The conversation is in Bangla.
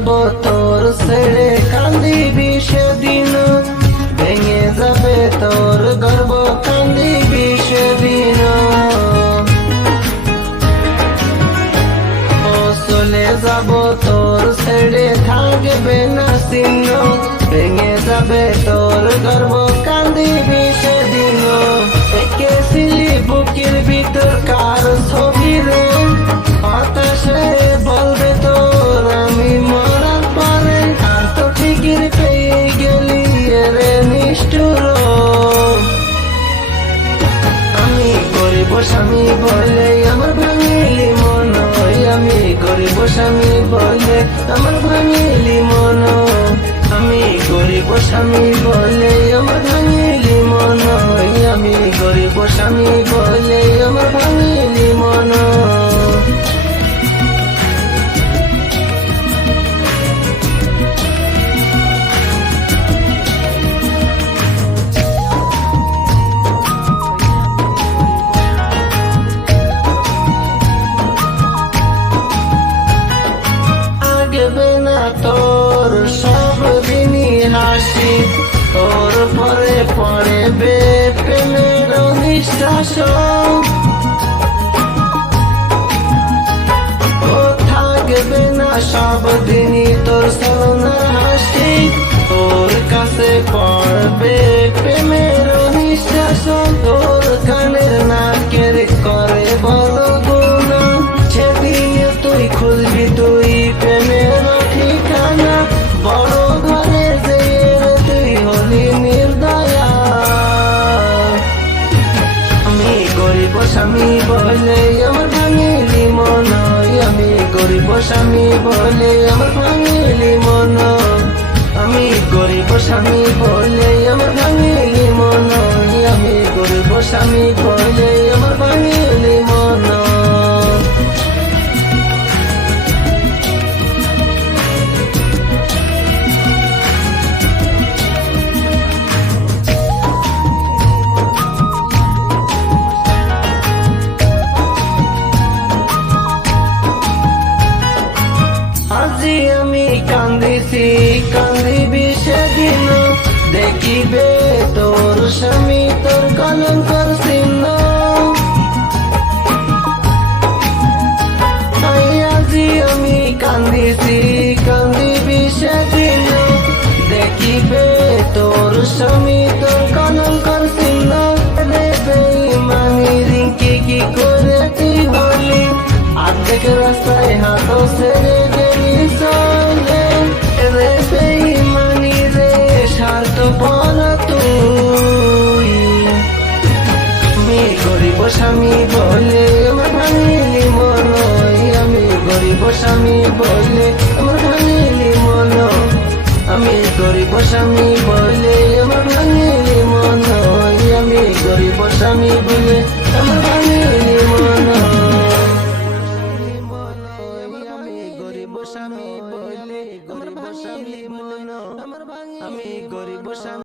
যাব তোর ছেড়ে কান্দিবি সেদিন, ভেঙে যাবে তোর গর্ব কান্দিবি সেদিন। ও চলে যাব তোর ছেড়ে থাকবে না চিহ্ন, ভেঙে যাবে তোর গর্ব কান্দিবি সেদিন। এঁকেছিলি বুকের ভিতর কার ছবি রে, হতাশে বলবে তোর আমি মরার পরে, আর তো ঠিকির পেয়ে গেলি রে নিষ্ঠুর। আমি গরিব স্বামী বলে আমার ভাঙিলি মন, আমি গরিব স্বামী বলে আমার ভাঙিলি মন, আমি গরিব স্বামী বলে আমার ভাঙিলি মন, আমি গরিব স্বামী বলে আমার ভাঙিলি মন। আগবে না তোর সব দিনই হাসি, তোর পরে পড়বে প্রেমের নিঃশ্বাস। ও থাকবে না সব দিনই তোর সোনার হাসি, তোর কাছে পড়বে প্রেমের নিঃশ্বাস। তোর কানের নাকের করে বলো গুণা, সেদিন তুই খুঁজবি তুই প্রেমের ঠিকানা, বড় ঘরে যে তুই হলি নির্দয়া। আমি গরিব স্বামী বলে আমার ভাঙিলি মন, আমি গরিব স্বামী বলে আমার ভাঙিলি মন, আমি গরিব স্বামী বলে আমার ভাঙিলি মন, আমি গরিব স্বামী বলে আমার ভাঙিলি মন। আজি আমি কান্দিছি কান্দিবি সেদিন, দেখিবে তোর স্বামী তোর কলঙ্কর চিহ্ন। আজি আমি কান্দিছি কান্দিবি সেদিন, দেখিবে তোর স্বামী তোর কলঙ্কর চিহ্ন। বেঈমানি রিঙ্কি কি করে তুই হলি, আর্ধেক রাস্তায় হাত ছেড়ে গেলি চলে রে বেঈমানি রে স্বার্থপর তুই। আমি গরিব স্বামী বলে আমার ভাঙিলি মন, আমি গরিব স্বামী বলে আমার ভাঙিলি মন, আমি গরিব স্বামী বলে আমার ভাঙিলি মন, আমি গরিব স্বামী বলে আমার ভাঙিলি মন। গরিব স্বামী বলে আমার ভাঙিলি মন, আমি গরিব স্বামী।